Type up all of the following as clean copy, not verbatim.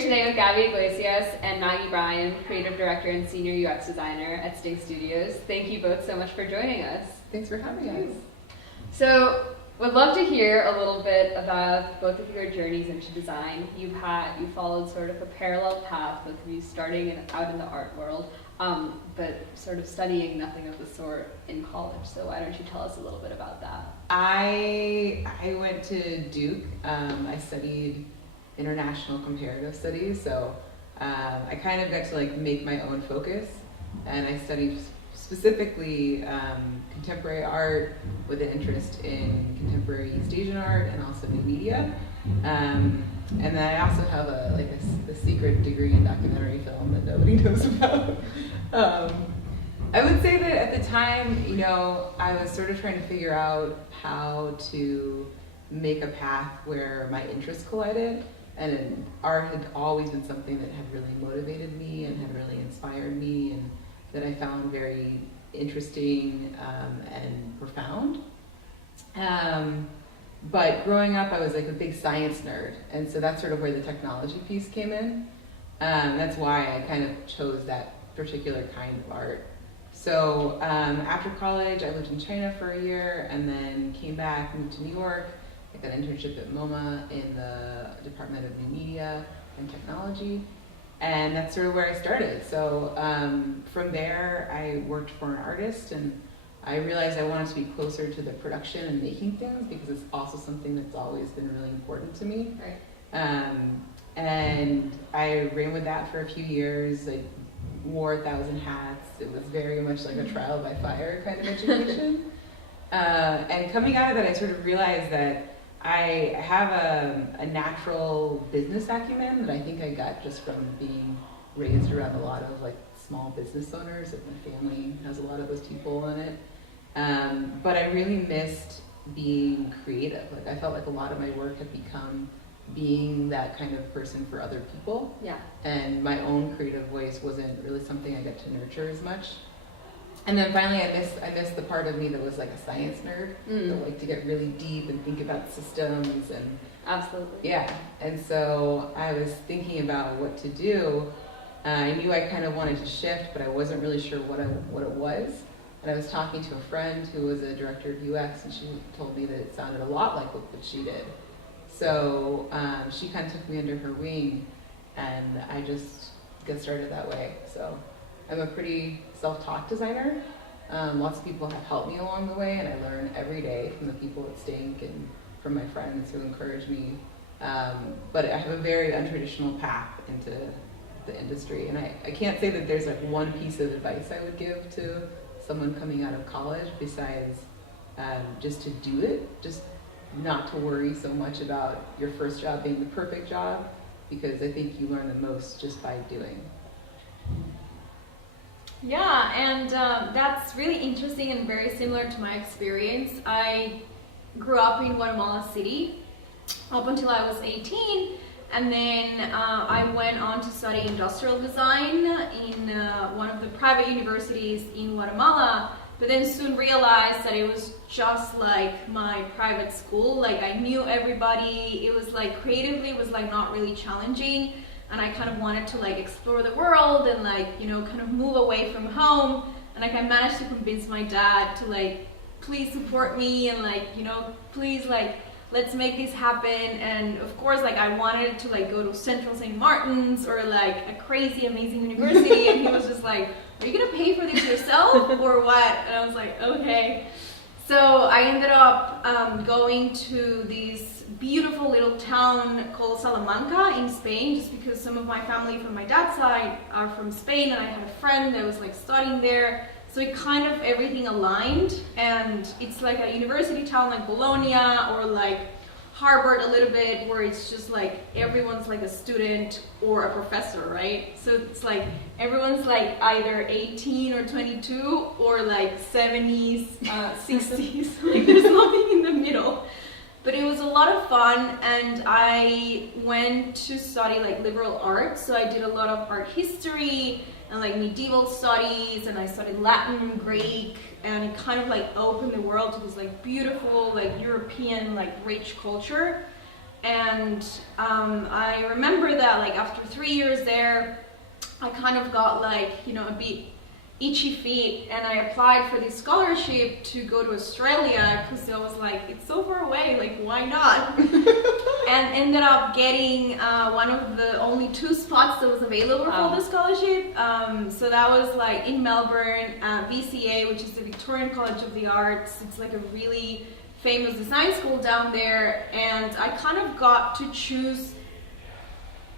today with Gaby, Iglesias, and Maggie, Bryan, creative director and senior UX designer at Sting Studios. Thank you both so much for joining us. Thanks for having us. So, would love to hear a little bit about both of your journeys into design. You followed sort of a parallel path, both of you starting out in the art world, but sort of studying nothing of the sort in college. So why don't you tell us a little bit about that? I went to Duke. I studied international comparative studies, so I kind of got to like make my own focus, and I studied specifically contemporary art with an interest in contemporary East Asian art and also new media. And then I also have a secret degree in documentary film that nobody knows about. I would say that at the time, I was sort of trying to figure out how to make a path where my interests collided. And art had always been something that had really motivated me and had really inspired me, and that I found very interesting and profound. But growing up, I was like a big science nerd, and so that's sort of where the technology piece came in. That's why I kind of chose that particular kind of art. So after college, I lived in China for a year, and then came back, moved to New York. I got an internship at MoMA in the Department of New Media and Technology, and that's sort of where I started. So from there, I worked for an artist, and I realized I wanted to be closer to the production and making things, because it's also something that's always been really important to me. Right. And I ran with that for a few years. I wore 1,000 hats. It was very much like a trial by fire kind of education. And coming out of that, I sort of realized that I have a natural business acumen that I think I got just from being raised around a lot of like small business owners. Like my family has a lot of those people in it. But I really missed being creative. Like I felt like a lot of my work had become being that kind of person for other people. Yeah. And my own creative voice wasn't really something I got to nurture as much. And then finally, I missed the part of me that was like a science nerd, that liked to get really deep and think about systems and. Absolutely. Yeah, and so I was thinking about what to do. I knew I kind of wanted to shift, but I wasn't really sure what it was. And I was talking to a friend who was a director of UX, and she told me that it sounded a lot like what she did. So she kind of took me under her wing, and I just got started that way. So I'm a pretty self-taught designer. Lots of people have helped me along the way, and I learn every day from the people at Stink and from my friends who encourage me. But I have a very untraditional path into the industry, and I can't say that there's like one piece of advice I would give to someone coming out of college besides just to do it, just not to worry so much about your first job being the perfect job, because I think you learn the most just by doing. Yeah, and that's really interesting and very similar to my experience. I grew up in Guatemala City up until I was 18, and then I went on to study industrial design in one of the private universities in Guatemala, but then soon realized that it was just like my private school. Like I knew everybody. It was like creatively, it was like not really challenging. And I kind of wanted to like explore the world and like, kind of move away from home. And like I managed to convince my dad to like, please support me and like, please like, let's make this happen. And of course, like I wanted to like go to Central St. Martin's or like a crazy, amazing university. And he was just like, are you gonna pay for this yourself or what? And I was like, okay. So I ended up going to this beautiful little town called Salamanca in Spain, just because some of my family from my dad's side are from Spain, and I had a friend that was like studying there. So it kind of everything aligned, and it's like a university town like Bologna or like Harvard a little bit, where it's just like everyone's like a student or a professor, right? So it's like everyone's like either 18 or 22 or like 70s, 60s, like there's nothing in the middle. But it was a lot of fun, and I went to study like liberal arts, so I did a lot of art history and like medieval studies, and I studied Latin, Greek, and it kind of like opened the world to this like beautiful like European like rich culture. And I remember that like after 3 years there, I kind of got like, you know, a bit itchy feet, and I applied for this scholarship to go to Australia because I was like, it's so far away, like why not? And ended up getting one of the only 2 spots that was available for the scholarship. So that was like in Melbourne, VCA, which is the Victorian College of the Arts. It's like a really famous design school down there, and I kind of got to choose,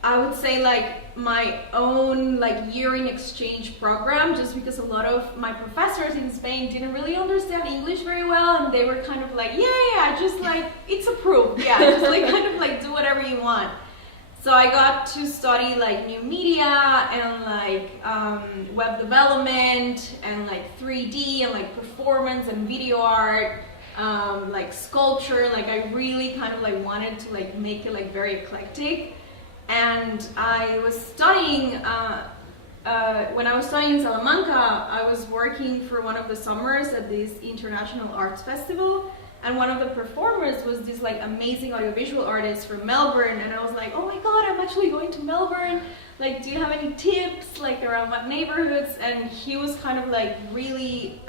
I would say, like my own like year in exchange program, just because a lot of my professors in Spain didn't really understand English very well, and they were kind of like, yeah, just like it's approved, yeah, just like kind of like do whatever you want. So I got to study like new media and like web development and like 3D and like performance and video art, like sculpture. Like I really kind of like wanted to like make it like very eclectic. And I was studying, when I was studying in Salamanca, I was working for one of the summers at this international arts festival, and one of the performers was this like amazing audiovisual artist from Melbourne, and I was like, oh my god, I'm actually going to Melbourne, like do you have any tips like around what neighborhoods? And he was kind of like really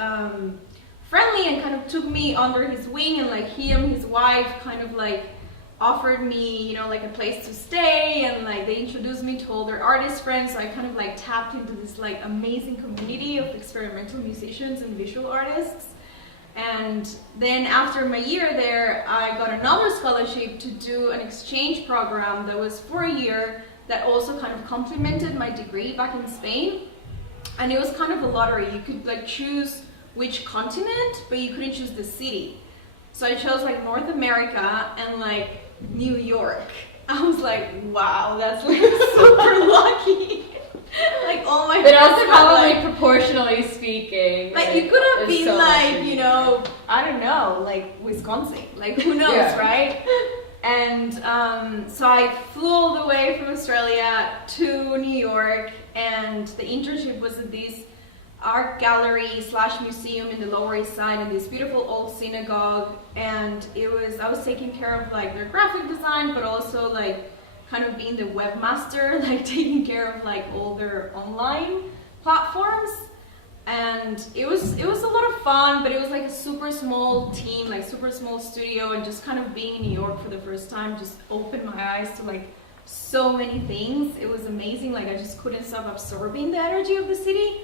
friendly and kind of took me under his wing, and like he and his wife kind of like offered me, you know, like a place to stay, and like they introduced me to all their artist friends. So I kind of like tapped into this like amazing community of experimental musicians and visual artists. And then after my year there, I got another scholarship to do an exchange program that was for a year that also kind of complemented my degree back in Spain. And it was kind of a lottery. You could like choose which continent, but you couldn't choose the city. So I chose like North America and like New York. I was like, wow, that's like super lucky. Like all my But also friends probably like, proportionally speaking. like you could have it's been so like, much you easier. know, I don't know, like Wisconsin. Like who knows, Yeah. right? And so I flew all the way from Australia to New York, and the internship was at this art gallery / museum in the Lower East Side in this beautiful old synagogue. And I was taking care of like their graphic design, but also like kind of being the webmaster, like taking care of like all their online platforms. And it was a lot of fun, but it was like a super small team, like super small studio, and just kind of being in New York for the first time just opened my eyes to like so many things. It was amazing. Like I just couldn't stop absorbing the energy of the city.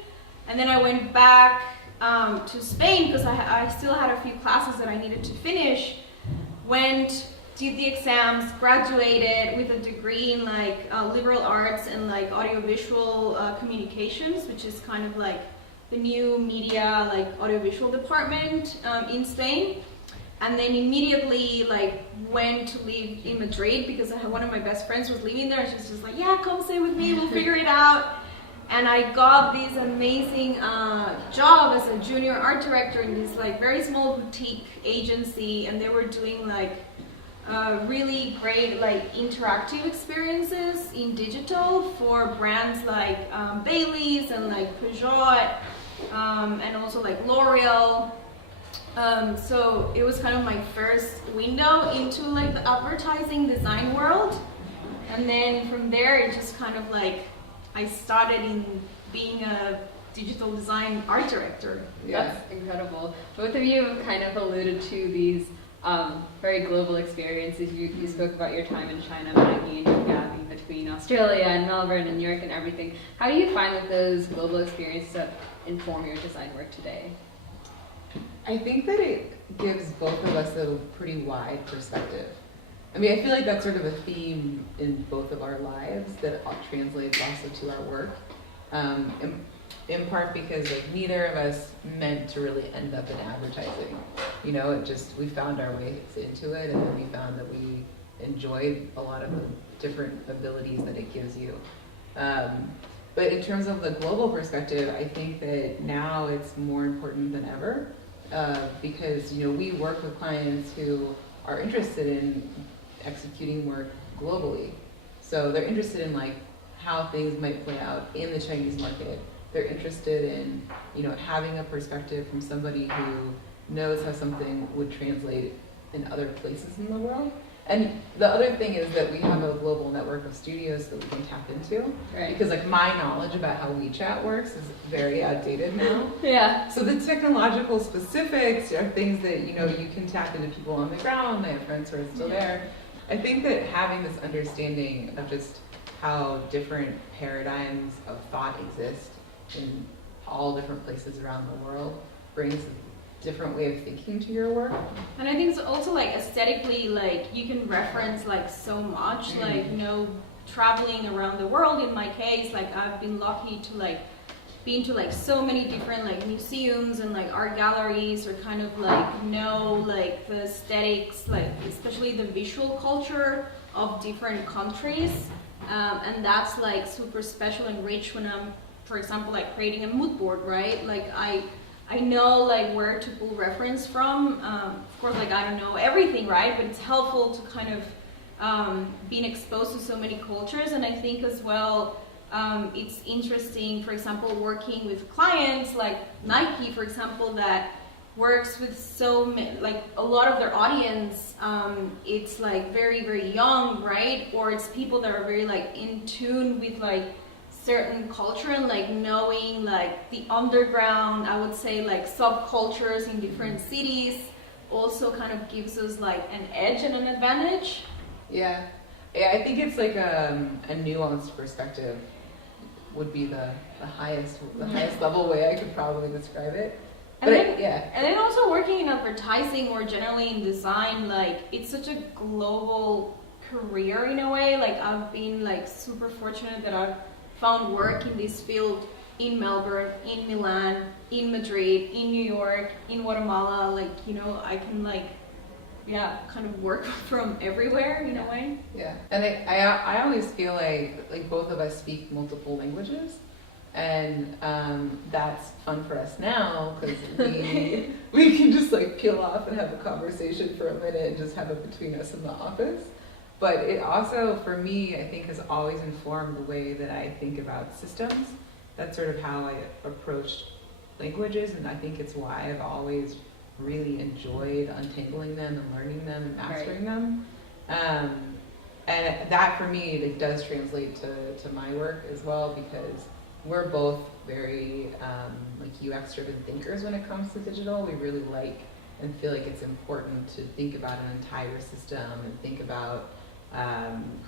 And then I went back to Spain because I still had a few classes that I needed to finish. Did the exams, graduated with a degree in like liberal arts and like audiovisual communications, which is kind of like the new media, like audiovisual department in Spain. And then immediately like went to live in Madrid because one of my best friends was living there, and she was just like, yeah, come stay with me, we'll figure it out. And I got this amazing job as a junior art director in this like very small boutique agency, and they were doing like really great like interactive experiences in digital for brands like Bailey's and like Peugeot, and also like L'Oreal. So it was kind of my first window into like the advertising design world, and then from there it just kind of like I started in being a digital design art director. Yeah. That's incredible. Both of you have kind of alluded to these very global experiences. You spoke about your time in China, Maggie, and you, Gaby, between Australia and Melbourne and New York and everything. How do you find that those global experiences that inform your design work today? I think that it gives both of us a pretty wide perspective. I mean, I feel like that's sort of a theme in both of our lives that translates also to our work. In part because like neither of us meant to really end up in advertising. You know, we found our way into it, and then we found that we enjoyed a lot of the different abilities that it gives you. But in terms of the global perspective, I think that now it's more important than ever, because, you know, we work with clients who are interested in executing work globally. So they're interested in like how things might play out in the Chinese market. They're interested in, you know, having a perspective from somebody who knows how something would translate in other places in the world. And the other thing is that we have a global network of studios that we can tap into. Right. Because like my knowledge about how WeChat works is very outdated now. Yeah. So the technological specifics are things that, you know, you can tap into people on the ground. I have friends who are still there. I think that having this understanding of just how different paradigms of thought exist in all different places around the world brings a different way of thinking to your work. And I think it's also like aesthetically, like you can reference like so much, like, you know, traveling around the world. In my case, like I've been lucky to like been to like so many different like museums and like art galleries, or kind of like know like the aesthetics, like especially the visual culture of different countries. And that's like super special and rich when I'm, for example, like creating a mood board, right? Like I know like where to pull reference from. Of course, like I don't know everything, right? But it's helpful to kind of being exposed to so many cultures. And I think as well, it's interesting, for example, working with clients like Nike, for example, that works with so many, like a lot of their audience, it's like very, very young, right? Or it's people that are very like in tune with like certain culture and like knowing like the underground, I would say like subcultures in different cities also kind of gives us like an edge and an advantage. Yeah, I think it's like a nuanced perspective would be the highest level way I could probably describe it. And But then, and then also working in advertising or generally in design, like it's such a global career in a way. Like I've been like super fortunate that I've found work in this field in Melbourne, in Milan, in Madrid, in New York, in Guatemala. Like, you know, I can like, yeah, kind of work from everywhere in a way. Yeah, and I always feel like both of us speak multiple languages. And that's fun for us now because we can just like peel off and have a conversation for a minute and just have it between us in the office. But it also, for me, I think has always informed the way that I think about systems. That's sort of how I approached languages, and I think it's why I've always really enjoyed untangling them and learning them and mastering them. And that for me, it does translate to my work as well, because we're both very like UX-driven thinkers when it comes to digital. We really like and feel like it's important to think about an entire system and think about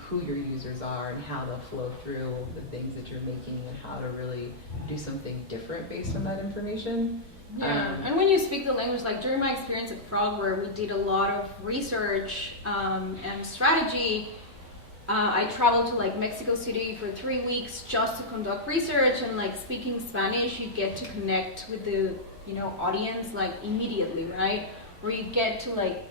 who your users are and how they'll flow through the things that you're making and how to really do something different based on that information. Yeah, and when you speak the language, like during my experience at Frog, where we did a lot of research and strategy, I traveled to like Mexico City for 3 weeks just to conduct research, and like speaking Spanish, you get to connect with the, you know, audience like immediately, right? Where you get to like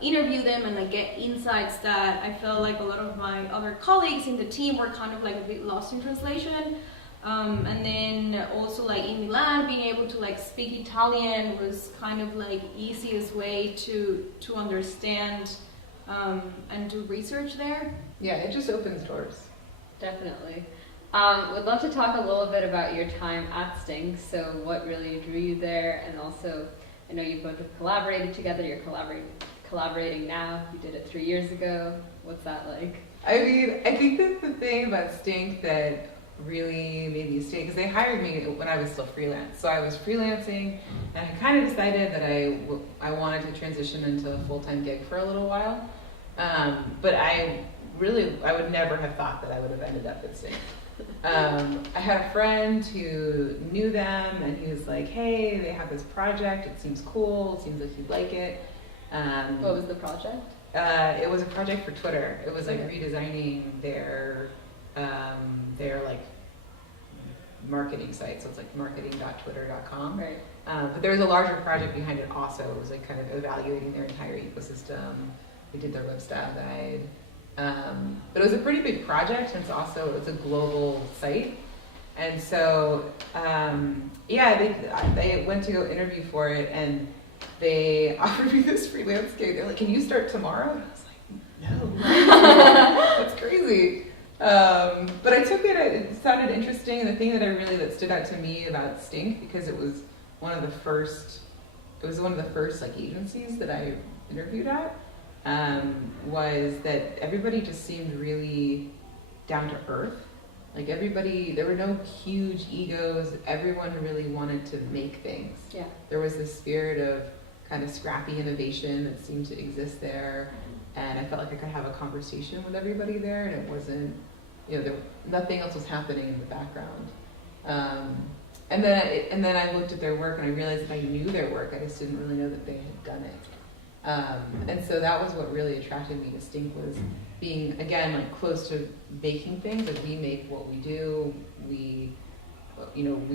interview them and like get insights that I felt like a lot of my other colleagues in the team were kind of like a bit lost in translation. And then also like in Milan, being able to like speak Italian was kind of like easiest way to understand and do research there. Yeah, it just opens doors. Definitely. Would love to talk a little bit about your time at Sting. So what really drew you there, and also I know you both have collaborated together. You're collaborating now. You did it 3 years ago. What's that like? I mean, I think that the thing about Stink that really made me stay, because they hired me when I was still freelance. So I was freelancing, and I kind of decided that I wanted to transition into a full-time gig for a little while. But I would never have thought that I would have ended up at Stink. I had a friend who knew them, and he was like, hey, they have this project, it seems cool, it seems like you'd like it. What was the project? It was a project for Twitter. It was like redesigning their like marketing site, so it's like marketing.twitter.com. Right. But there was a larger project behind it also. It was like kind of evaluating their entire ecosystem. We did their web style guide. But it was a pretty big project, and it's a global site. And so, they went to go interview for it, and they offered me this freelance gig. They're like, can you start tomorrow? And I was like, no, that's crazy. But I took it, it sounded interesting. And the thing that stood out to me about Stink, because it was one of the first like agencies that I interviewed at. was that everybody just seemed really down to earth. Like everybody, there were no huge egos. Everyone really wanted to make things. Yeah. There was this spirit of kind of scrappy innovation that seemed to exist there. And I felt like I could have a conversation with everybody there, and it wasn't, nothing else was happening in the background. And then I looked at their work and I realized that I knew their work. I just didn't really know that they had done it. And so that was what really attracted me to Stink, was being, again, like close to making things. Like we make what we do. We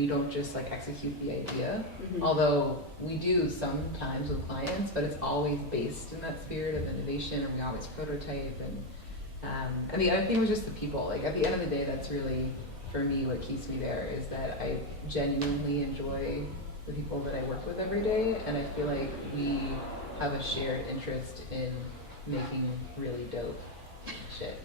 don't just like execute the idea, although we do sometimes with clients, but it's always based in that spirit of innovation, and we always prototype. And the other thing was just the people. Like at the end of the day, that's really, for me, what keeps me there is that I genuinely enjoy the people that I work with every day, and I feel like we have a shared interest in making really dope shit.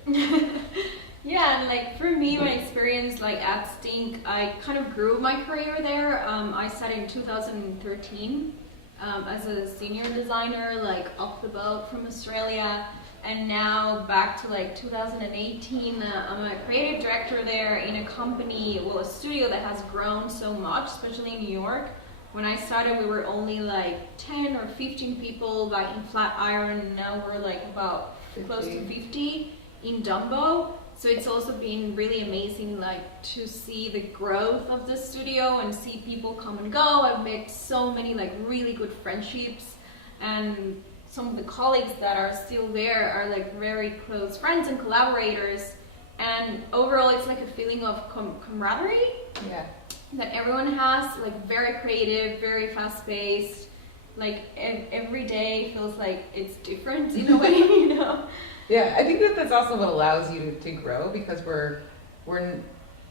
Yeah, and like for me, my experience like at Stink, I kind of grew my career there. I started in 2013 as a senior designer, like off the boat from Australia. And now back to like 2018, I'm a creative director there in a company, well, a studio that has grown so much, especially in New York. When I started, we were only like 10 or 15 people back in Flatiron, and now we're like about 50. Close to 50 in Dumbo. So it's also been really amazing, like to see the growth of the studio and see people come and go. I've made so many like really good friendships, and some of the colleagues that are still there are like very close friends and collaborators. And overall, it's like a feeling of camaraderie. Yeah. That everyone has, like very creative, very fast-paced. Like every day feels like it's different in a way, you know. Yeah, I think that's also what allows you to grow, because we're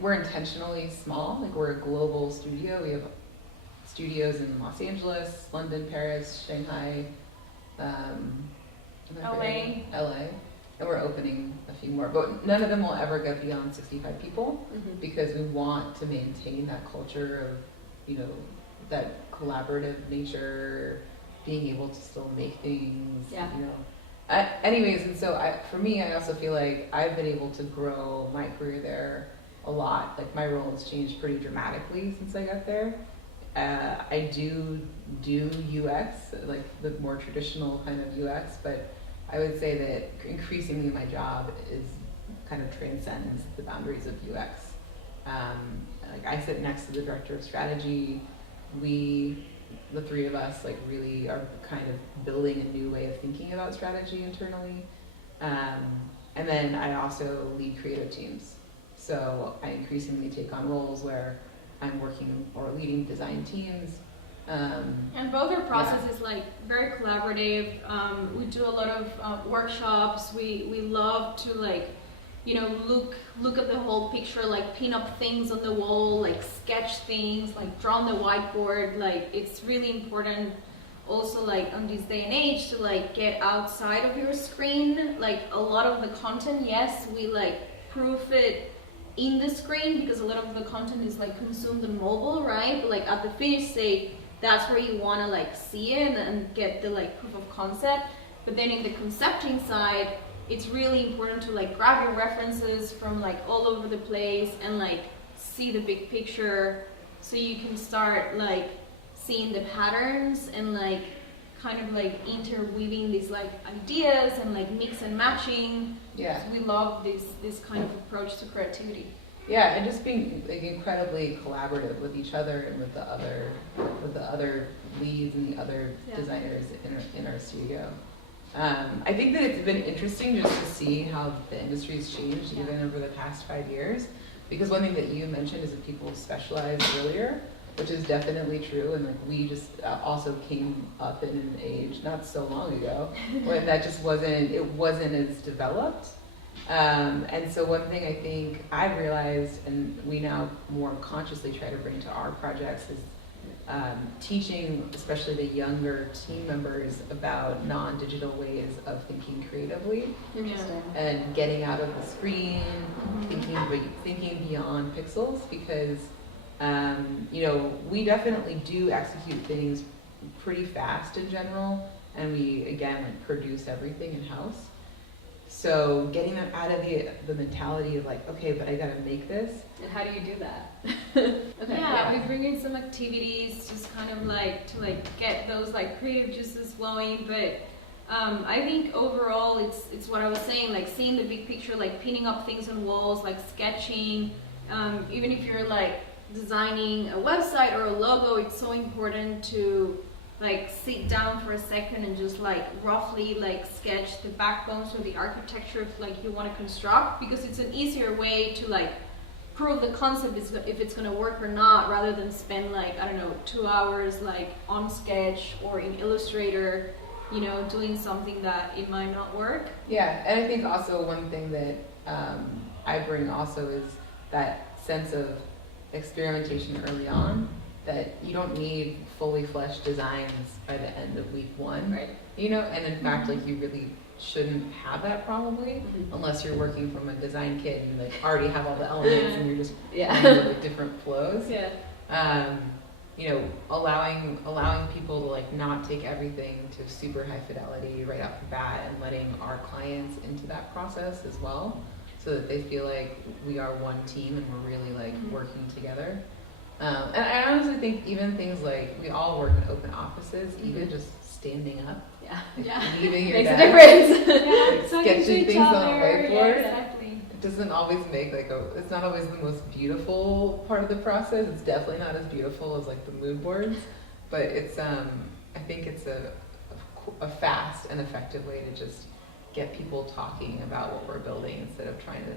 intentionally small. Like we're a global studio. We have studios in Los Angeles, London, Paris, Shanghai, LA, and we're opening a few more. But none of them will ever get beyond 65 people, because we want to maintain that culture of, that collaborative nature, being able to still make things. Yeah. Anyways, and so for me, I also feel like I've been able to grow my career there a lot. Like my role has changed pretty dramatically since I got there. I do UX, like the more traditional kind of UX, but I would say that increasingly my job is kind of transcends the boundaries of UX. Like I sit next to the director of strategy. The three of us like really are kind of building a new way of thinking about strategy internally. And then I also lead creative teams. So I increasingly take on roles where I'm working or leading design teams. And both our process is like very collaborative. We do a lot of workshops. We love to like, look at the whole picture, like pin up things on the wall, like sketch things, like draw on the whiteboard. Like it's really important also like on this day and age to like get outside of your screen. Like a lot of the content, yes, we like proof it in the screen because a lot of the content is like consumed on mobile, right? But like at the finished state, that's where you want to like see it and get the like proof of concept. But then in the concepting side, it's really important to like grab your references from like all over the place and like see the big picture, so you can start like seeing the patterns and like kind of like interweaving these like ideas and like mix and matching. Yeah. So we love this kind of approach to creativity. Yeah, and just being like incredibly collaborative with each other and with the other leads and the other designers in our studio. I think that it's been interesting just to see how the industry's changed even over the past 5 years. Because one thing that you mentioned is that people specialize earlier, which is definitely true. And like we just also came up in an age not so long ago when that just wasn't as developed. And so one thing I think I've realized, and we now more consciously try to bring to our projects, is teaching especially the younger team members about non-digital ways of thinking creatively. Interesting. And getting out of the screen, thinking beyond pixels, because we definitely do execute things pretty fast in general, and we again like produce everything in house. So getting them out of the mentality of like, okay, but I gotta make this. And how do you do that? Okay. We bring in some activities just kind of like to like get those like creative juices flowing, but I think overall it's what I was saying, like seeing the big picture, like pinning up things on walls, like sketching, even if you're like designing a website or a logo, it's so important to like sit down for a second and just like roughly like sketch the backbones or the architecture if like you want to construct, because it's an easier way to like prove the concept is if it's going to work or not, rather than spend like, I don't know, 2 hours like on Sketch or in Illustrator, you know, doing something that it might not work. Yeah, and I think also one thing that I bring also is that sense of experimentation early on, that you don't need fully fleshed designs by the end of week one, Right. you know, and in fact, like you really shouldn't have that probably, unless you're working from a design kit and you like already have all the elements and you're just playing with different flows. You know, allowing people to like not take everything to super high fidelity right off the bat, and letting our clients into that process as well, so that they feel like we are one team and we're really like working together. And I honestly think even things like, we all work in open offices, even just standing up, leaving your Makes a desk, difference. sketching things on a whiteboard. Exactly. It doesn't always make like it's not always the most beautiful part of the process. It's definitely not as beautiful as like the mood boards, but it's I think it's a fast and effective way to just get people talking about what we're building instead of trying to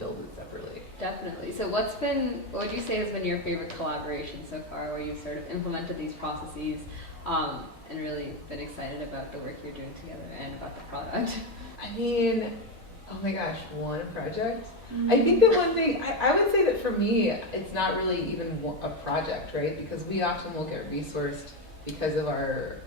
build it separately. Definitely. So what would you say has been your favorite collaboration so far, where you've sort of implemented these processes and really been excited about the work you're doing together and about the product? I mean, oh my gosh, one project. I think that one thing, I would say that for me, it's not really even a project, right? Because we often will get resourced because of our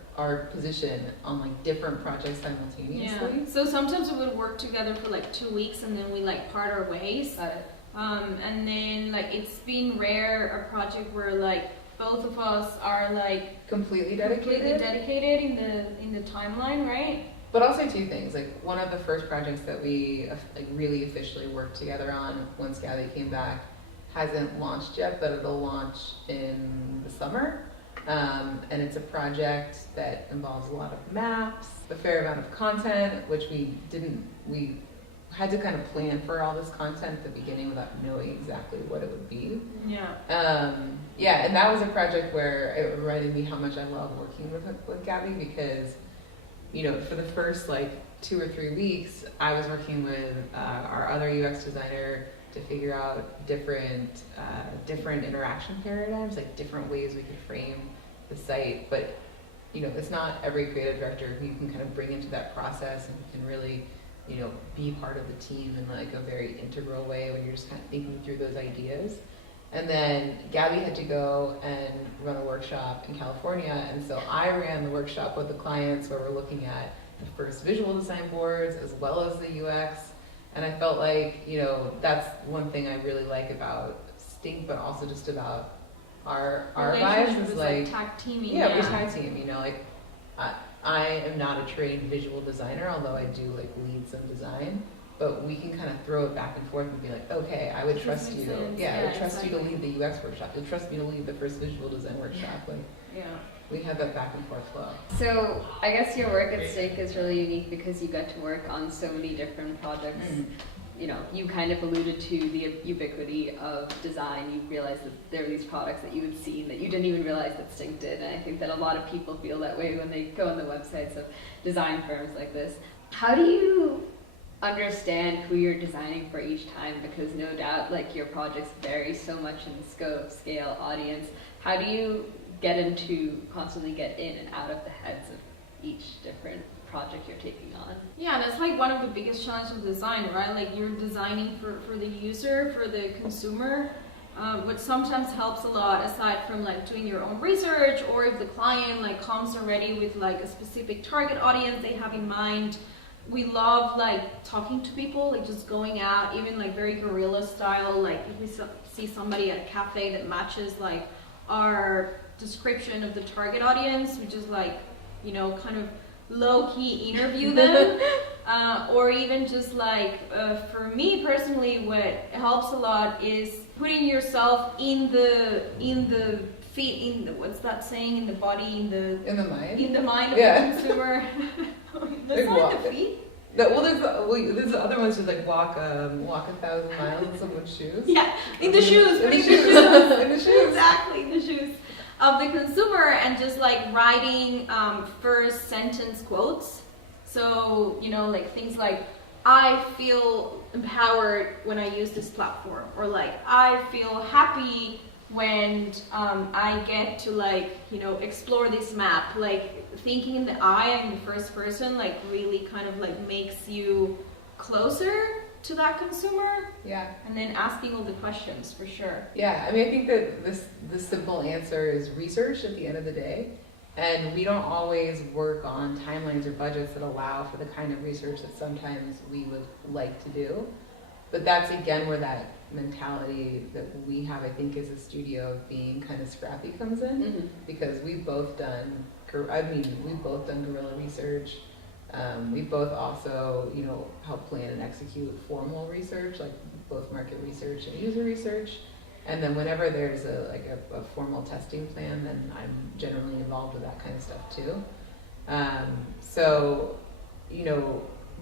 position on like different projects simultaneously. Yeah. So sometimes we would work together for like 2 weeks and then we like part our ways. Got it. And then like it's been rare a project where like both of us are like Completely dedicated in the timeline, right? But I'll say two things. Like one of the first projects that we like really officially worked together on once Gaby came back hasn't launched yet, but it'll launch in the summer. And it's a project that involves a lot of maps, a fair amount of content, which we had to kind of plan for all this content at the beginning without knowing exactly what it would be. Yeah. And that was a project where it reminded me how much I love working with Gaby, because, you know, for the first like 2 or 3 weeks, I was working with our other UX designer to figure out different interaction paradigms, like different ways we could frame the site. But, you know, it's not every creative director who you can kind of bring into that process and can really, you know, be part of the team in like a very integral way when you're just kind of thinking through those ideas. And then Gaby had to go and run a workshop in California, and so I ran the workshop with the clients where we're looking at the first visual design boards as well as the UX. And I felt like, you know, that's one thing I really like about Stink, but also just about our vibes is like tag teaming. Yeah, we tag team, you know, like I am not a trained visual designer, although I do like lead some design, but we can kind of throw it back and forth and be like, okay, I would trust you. I would trust you to lead the UX workshop. You'll trust me to lead the first visual design workshop. Like, we have that back and forth flow. So I guess your work at Stink is really unique because you get to work on so many different projects. You know, you kind of alluded to the ubiquity of design. You realized that there were these products that you had seen that you didn't even realize that Stink did. And I think that a lot of people feel that way when they go on the websites of design firms like this. How do you understand who you're designing for each time? Because no doubt, like, your projects vary so much in scope, scale, audience. How do you constantly get in and out of the heads of each different project you're taking on? Yeah, that's like one of the biggest challenges of design, right? Like, you're designing for the user, for the consumer, which sometimes helps a lot, aside from like doing your own research, or if the client like comes already with like a specific target audience they have in mind. We love like talking to people, like just going out, even like very guerrilla style. Like if we see somebody at a cafe that matches like our description of the target audience, we just like, you know, kind of low-key interview them. Or even just like, for me personally, what helps a lot is putting yourself in the feet, in the, what's that saying, in the body, in the mind of the consumer. That's not the feet. There's the other ones just like walk 1,000 miles in someone's shoes. Yeah, in the shoes, in the shoes. Exactly, in the shoes of the consumer, and just like writing first sentence quotes. So, like things like, I feel empowered when I use this platform, or like, I feel happy when I get to like, explore this map. Like thinking in the I and the first person, like really kind of like makes you closer to that consumer. Yeah. And then asking all the questions for sure. Yeah, I mean, I think that the simple answer is research at the end of the day. And we don't always work on timelines or budgets that allow for the kind of research that sometimes we would like to do. But that's again where that mentality that we have, I think, as a studio of being kind of scrappy comes in. Mm-hmm. Because we've both done guerrilla research. We both also, help plan and execute formal research, like both market research and user research. And then whenever there's a formal testing plan, then I'm generally involved with that kind of stuff too.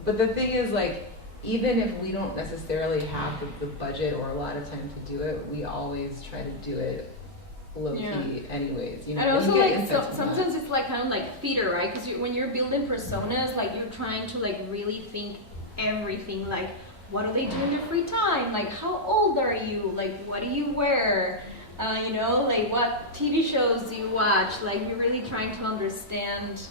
But the thing is, like, even if we don't necessarily have the budget or a lot of time to do it, we always try to do it low-key anyways. And also, like, sometimes it's like kind of like theater, right? Because when you're building personas, like, you're trying to like really think everything, like, what do they do in their free time? Like, how old are you? Like, what do you wear? Like, what TV shows do you watch? Like, you're really trying to understand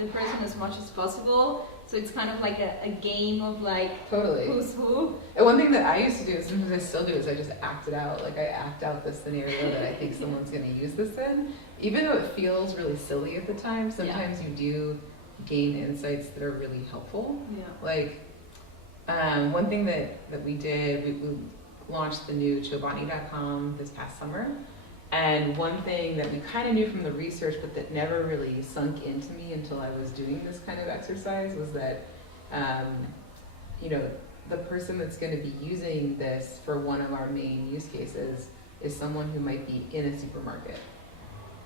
the person as much as possible. So it's kind of like a game of like, totally, who's who. And one thing that I used to do, sometimes I still do, is I just act it out. Like, I act out the scenario that I think someone's going to use this in. Even though it feels really silly at the time, sometimes you do gain insights that are really helpful. Yeah. Like, one thing that we did, we launched the new Chobani.com this past summer. And one thing that we kind of knew from the research, but that never really sunk into me until I was doing this kind of exercise, was that, the person that's going to be using this for one of our main use cases is someone who might be in a supermarket,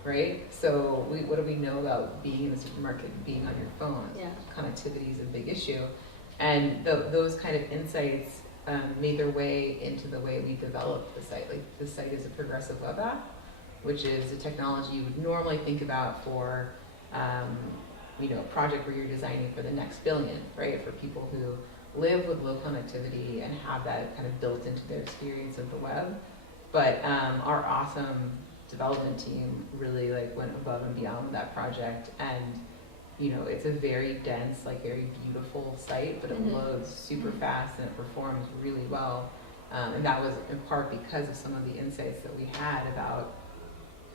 right? So what do we know about being in a supermarket, being on your phone? Yeah. Connectivity is a big issue. And those kind of insights made their way into the way we developed the site. Like, the site is a progressive web app, which is a technology you would normally think about for, a project where you're designing for the next billion, right? For people who live with low connectivity and have that kind of built into their experience of the web. But our awesome development team really went above and beyond with that project, and it's a very dense, very beautiful site, but it loads super fast and it performs really well. And that was in part because of some of the insights that we had about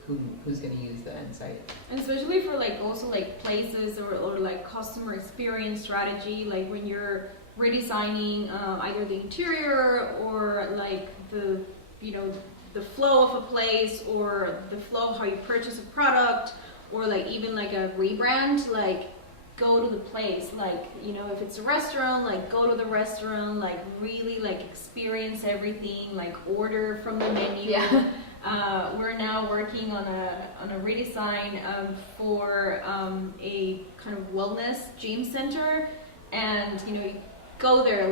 who's going to use the insight. And especially for also places or customer experience strategy, like when you're redesigning either the interior or the flow of a place, or the flow of how you purchase a product, or even a rebrand, go to the place, if it's a restaurant, go to the restaurant, really experience everything, order from the menu. Yeah. We're now working on a redesign for a kind of wellness gym center, and you go there,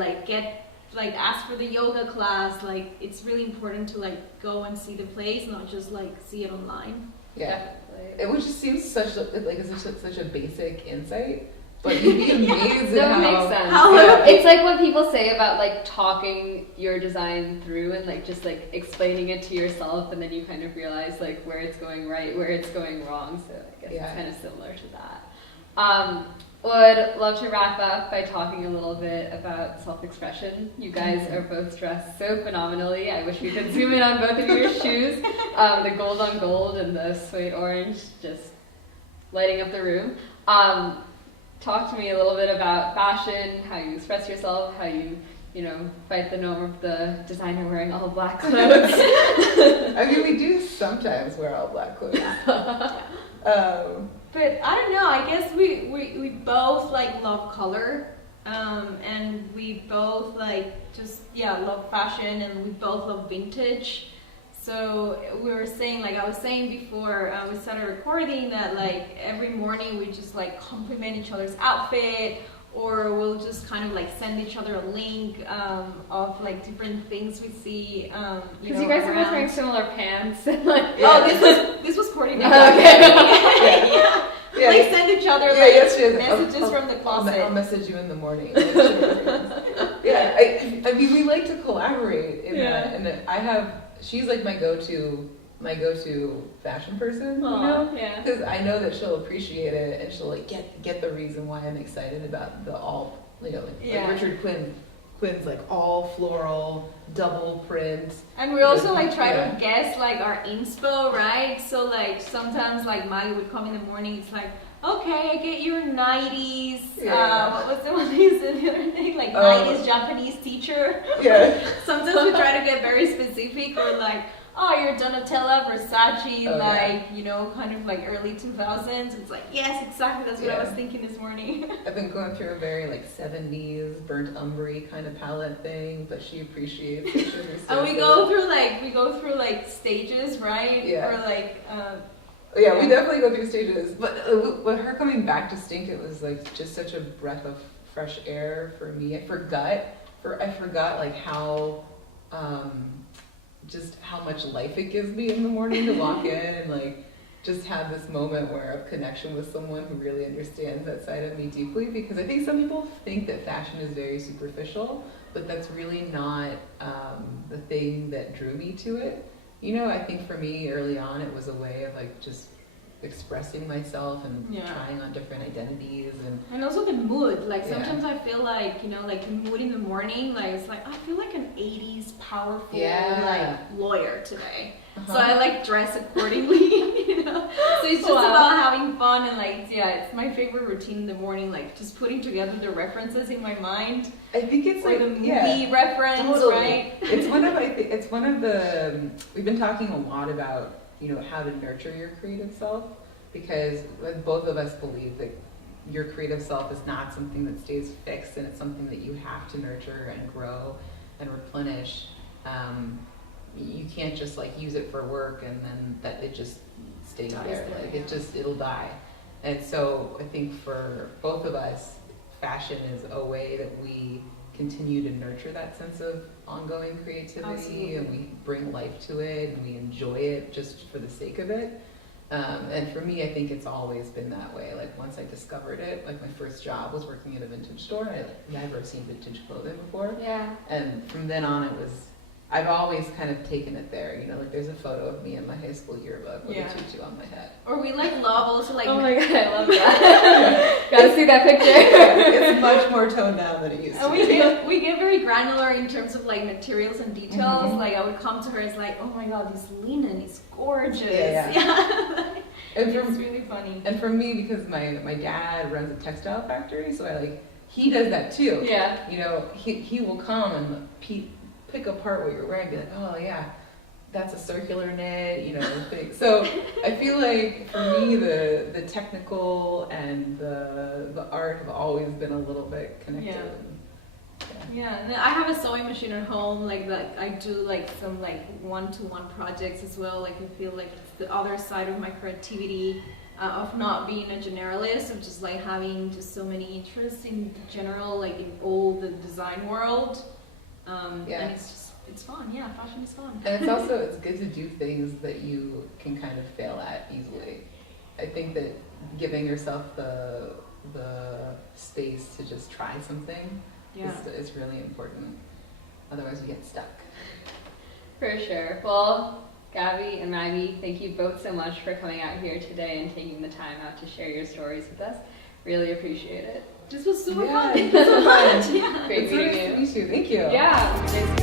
ask for the yoga class. It's really important to go and see the place, not just see it online. Yeah. It would just seem such a basic insight, but you'd be amazed at how... makes sense. It's like what people say about talking your design through and just explaining it to yourself, and then you kind of realize where it's going right, where it's going wrong. So I guess it's kind of similar to that. Would love to wrap up by talking a little bit about self-expression. You guys are both dressed so phenomenally. I wish we could zoom in on both of your shoes. The gold on gold and the suede orange just lighting up the room. Talk to me a little bit about fashion, how you express yourself, how you fight the norm of the designer wearing all black clothes. I mean, we do sometimes wear all black clothes. But I don't know, I guess we both like love color, and we both like just, love fashion, and we both love vintage. So we were saying, like I was saying before we started recording, that like every morning we just like compliment each other's outfit, or we'll just kind of like send each other a link of like different things we see. Because you guys are both wearing similar pants. And, like, Oh, this was coordinated. Okay. Yeah. They send each other messages from the closet. I'll message you in the morning. I mean, we like to collaborate in that, and she's like my go-to fashion person, because I know that she'll appreciate it, and she'll like get the reason why I'm excited about the all, like Richard Quinn's like all floral double print. And we also like try to guess like our inspo, right? So like sometimes like Maggie would come in the morning, it's like, okay, I get your 90s, what was the one you said the other day? Like 90s Japanese teacher. Yeah. Sometimes we try to get very specific, or like, oh, you're Donatella, Versace, kind of like early 2000s. It's like, yes, exactly, that's what I was thinking this morning. I've been going through a very like 70s burnt umber kind of palette thing, but she appreciates it. And we go through like stages, right? Yeah. Or like, we definitely go through stages. But with her coming back to Stink, it was like just such a breath of fresh air for me. I forgot like how, just how much life it gives me in the morning to walk in and like just have this moment where of connection with someone who really understands that side of me deeply. Because I think some people think that fashion is very superficial, but that's really not the thing that drew me to it. I think for me early on it was a way of like just expressing myself and trying on different identities, and also the mood. Like sometimes I feel like like the mood in the morning, like it's like I feel like an 80s powerful like lawyer today. So I like dress accordingly, So it's just about having fun, and like it's my favorite routine in the morning, like just putting together the references in my mind. I think it's like the movie reference, right? It's one of the we've been talking a lot about how to nurture your creative self, because both of us believe that your creative self is not something that stays fixed, and it's something that you have to nurture and grow and replenish. You can't just like use it for work and then that it just stays there. Like it'll die. And so I think for both of us, fashion is a way that we continue to nurture that sense of ongoing creativity. Absolutely. And we bring life to it, and we enjoy it just for the sake of it. And for me, I think it's always been that way. Like once I discovered it, like my first job was working at a vintage store. I had never seen vintage clothing before. Yeah. And from then on, I've always kind of taken it there, like there's a photo of me in my high school yearbook with a tutu on my head. Or we love also like. Oh my god, I love that. Gotta see that picture. It's much more toned down than it used to be. We get very granular in terms of like materials and details. Mm-hmm. Like I would come to her, it's like, oh my god, this linen is gorgeous. Yeah. And it's really funny. And for me, because my dad runs a textile factory, so he does that too. Yeah. He will come and pick apart what you're wearing and be like, oh yeah, that's a circular knit, thing. So I feel like for me the technical and the art have always been a little bit connected. Yeah, and I have a sewing machine at home, like that I do like some like one-to-one projects as well. Like I feel like it's the other side of my creativity, of not being a generalist, of just like having just so many interests in general, like in all the design world. And it's fun. Yeah, fashion is fun. And it's good to do things that you can kind of fail at easily. I think that giving yourself the space to just try something is really important. Otherwise you get stuck. For sure. Well, Gaby and Maggie, thank you both so much for coming out here today and taking the time out to share your stories with us. Really appreciate it. This was super fun. Thank you so much. Great meeting you. Nice to meet you. Thank you. Yeah.